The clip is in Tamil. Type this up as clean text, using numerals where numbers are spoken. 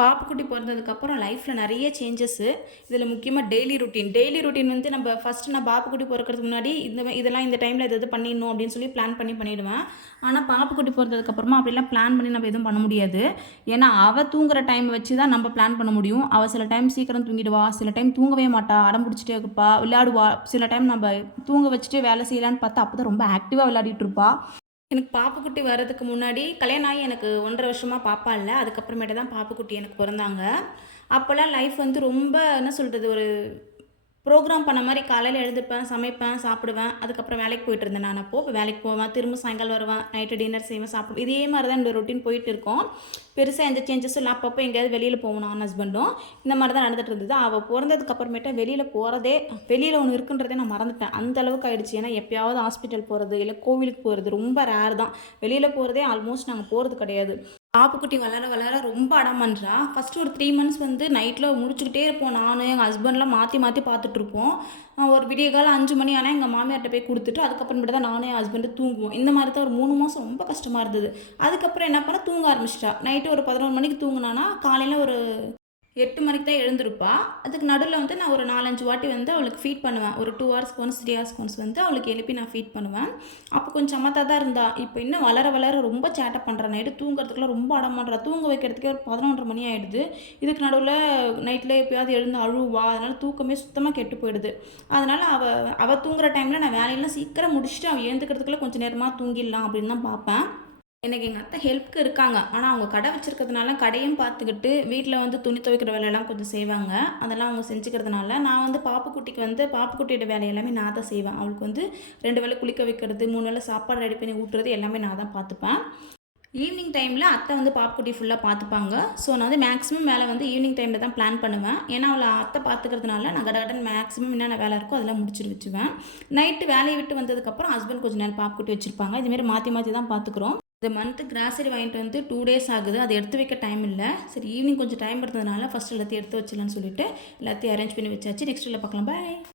பாப்புக்குட்டி பொறந்ததுக்கப்புறம் லைஃப்பில் நிறைய சேஞ்சஸ்ஸு. இதில் முக்கியமாக டெய்லி ரொட்டீன் வந்து நம்ம ஃபஸ்ட்டு நான் பாப்புக்குட்டி பொறக்கறதுக்கு முன்னாடி இதெல்லாம் இந்த டைமில் இது பண்ணிடணும் அப்படின்னு சொல்லி பிளான் பண்ணிடுவேன். ஆனால் பாப்புக்குட்டி பொறந்ததுக்கப்புறமா அப்படிலாம் பிளான் பண்ணி நம்ம எதுவும் பண்ண முடியாது. ஏன்னா அவள் தூங்குற டைம் வச்சு தான் நம்ம பிளான் பண்ண முடியும். அவள் சில டைம் சீக்கிரம் தூங்கிடுவா, சில டைம் தூங்கவே மாட்டா, அடம் பிடிச்சிட்டே இருப்பா, விளையாடுவா. சில டைம் நம்ம தூங்க வச்சுட்டு வேலை செய்யலான்னு பார்த்தா அப்போ தான் ரொம்ப ஆக்டிவாக விளையாடிட்டு இருப்பா. எனக்கு பாப்புக்குட்டி வர்றதுக்கு முன்னாடி கல்யாணம் ஆகி எனக்கு 1.5 வருஷமா பாப்பா இல்ல. அதுக்கப்புறமேட்டு தான் பாப்புக்குட்டி எனக்கு பொறந்தாங்க. அப்போலாம் லைஃப் வந்து ரொம்ப என்ன சொல்றது, ஒரு ப்ரோக்ராம் பண்ண மாரி காலையில எழுந்துப்பேன், சமைப்பேன், சாப்பிடுவேன். அதுக்கப்புறம் வேலைக்கு போயிட்டுருந்தேன் நான் அப்போ. இப்போ வேலைக்கு போவேன், திரும்ப சாயங்காலம் வருவேன், நைட்டு டின்னர் செய்வேன், சாப்பிடுவேன். இதே மாரி தான் என்னோட ரொட்டீன் போயிட்டு இருக்கும். பெருசா எந்த சேஞ்சஸும் இல்ல. அப்பப்போ எங்கேயாவது வெளியில போவோம் நானும் ஹஸ்பண்டும். இந்த மாரி தான் நடந்துட்டு இருந்தது. அவள் பொறந்ததுக்கு அப்புறமேட்டு வெளியில ஒண்ணு இருக்குன்றதே நான் மறந்துட்டேன். அந்த அளவுக்கு ஆயிடுச்சு. ஏன்னா எப்பயாவது ஹாஸ்பிட்டல் போறது, இல்ல கோவிலுக்கு போறது ரொம்ப ரேர் தான். வெளியில போறதே ஆல்மோஸ்ட் நாங்க போறது கிடையாது. பாப்புக்குட்டி வளர வளர ரொம்ப அடம் பண்றா. ஃபர்ஸ்ட்டு ஒரு 3 மந்த்ஸ் வந்து நைட்ல முழிச்சுக்கிட்டே இருப்போம். நானு, எங்க ஹஸ்பண்ட்லாம் மாத்தி மாத்தி பார்த்துட்ருப்போம். ஒரு விடியகாலை 5 மணி ஆனா எங்க மாமியார்ட்ட போய் குடுத்துட்டு, அதுக்கப்புறமேட்டு தான் நானும் என் ஹஸ்பண்டும் தூங்குவோம். இந்த மாரி தான் ஒரு 3 மாசம் ரொம்ப கஷ்டமா இருந்தது. அதுக்கப்புறம் என்ன பண்ணா, தூங்க ஆரம்பிச்சுட்டா. நைட்டு ஒரு 11 மணிக்கு தூங்குனானா, காலையில ஒரு 8 மணிக்கு தான் எழுந்திருப்பா. அதுக்கு நடுவுல வந்து நான் ஒரு 4, 5 வாட்டி வந்து அவளுக்கு ஃபீட் பண்ணுவேன். ஒரு 2 ஹார்ஸ்க்கு ஒன்ஸ், 3 ஹார்ஸ்க்கு ஒன்ஸ் வந்து அவளுக்கு எழுப்பி நான் ஃபீட் பண்ணுவேன். அப்போ கொஞ்சம் சமத்தா தான் இருந்தா. இப்போ இன்னும் வளர வளர ரொம்ப சேட்டை பண்றா. நைட்டு தூங்குறதுக்குலாம் ரொம்ப அடம் பண்றா. தூங்க வைக்கிறதுக்கே ஒரு 11:30 மணி ஆயிடுது. இதுக்கு நடுவுல நைட்ல எப்பயாவது எழுந்து அழுவா. அதனால தூக்கமே சுத்தமா கெட்டு போயிடுது. அதனால அவ அவ தூங்குற டைம்ல நான் வேலையெல்லாம் சீக்கிரம் முடிச்சுட்டு அவ எழுந்துக்கிறதுக்குள்ள கொஞ்சம் நேரமா தூங்கிடலாம் அப்படின்னு தான் பார்ப்பேன். எனக்கு எங்க அத்தை ஹெல்ப்க்கு இருக்காங்க. ஆனா, அவங்க கடை வச்சிருக்கிறதுனால கடையும் பார்த்துக்கிட்டு, வீட்ல வந்து துணி துவைக்கிற வேலையெல்லாம் கொஞ்சம் செய்வாங்க. அதெல்லாம் அவங்க செஞ்சுக்கிறதுனால, நான் வந்து பாப்புக்குட்டிக்கு வந்து பாப்புக்குட்டியோட வேலை எல்லாமே நான் தான் செய்வேன். அவளுக்கு வந்து 2 வேளை குளிக்க வைக்கிறது, 3 வேளை சாப்பாடு ரெடி பண்ணி ஊட்டுறது எல்லாமே நான் தான் பார்த்துப்பேன். ஈவினிங் டைமில அத்தை வந்து பாப்புக்குட்டி ஃபுல்லா பார்த்துப்பாங்க. ஸோ, நான் வந்து மேக்ஸிமம் வேலை வந்து ஈவினிங் டைமில தான் பிளான் பண்ணுவேன். ஏன்னா, அவள அத்தை பார்த்துக்கிறதுனால நான் கடகடன்னு மேக்ஸிமம் என்னென்ன வேலை இருக்கோ அதெல்லாம் முடிச்சுட்டு வச்சுருவேன். நைட்டு வேலைய விட்டு வந்ததுக்கப்புறம் ஹஸ்பண்ட் கொஞ்ச நேரம் பாப்புக்குட்டி வச்சிருப்பாங்க. இதுமாரி மாத்தி மாத்தி தான் பார்த்துக்குறோம். இந்த மந்த்து கிராசரி வாங்கிட்டு வந்து 2 டேஸ் ஆகுது. அத எடுத்து வைக்க டைம் இல்ல. சரி ஈவினிங் கொஞ்சம் டைம் இருந்ததுனால ஃபர்ஸ்ட் எல்லாத்தையும் எடுத்து வச்சிடலான்னு சொல்லிட்டு எல்லாத்தையும் அரேஞ்ச் பண்ணி வச்சாச்சு. நெக்ஸ்ட் வீடியோல பார்க்கலாம். பாய்.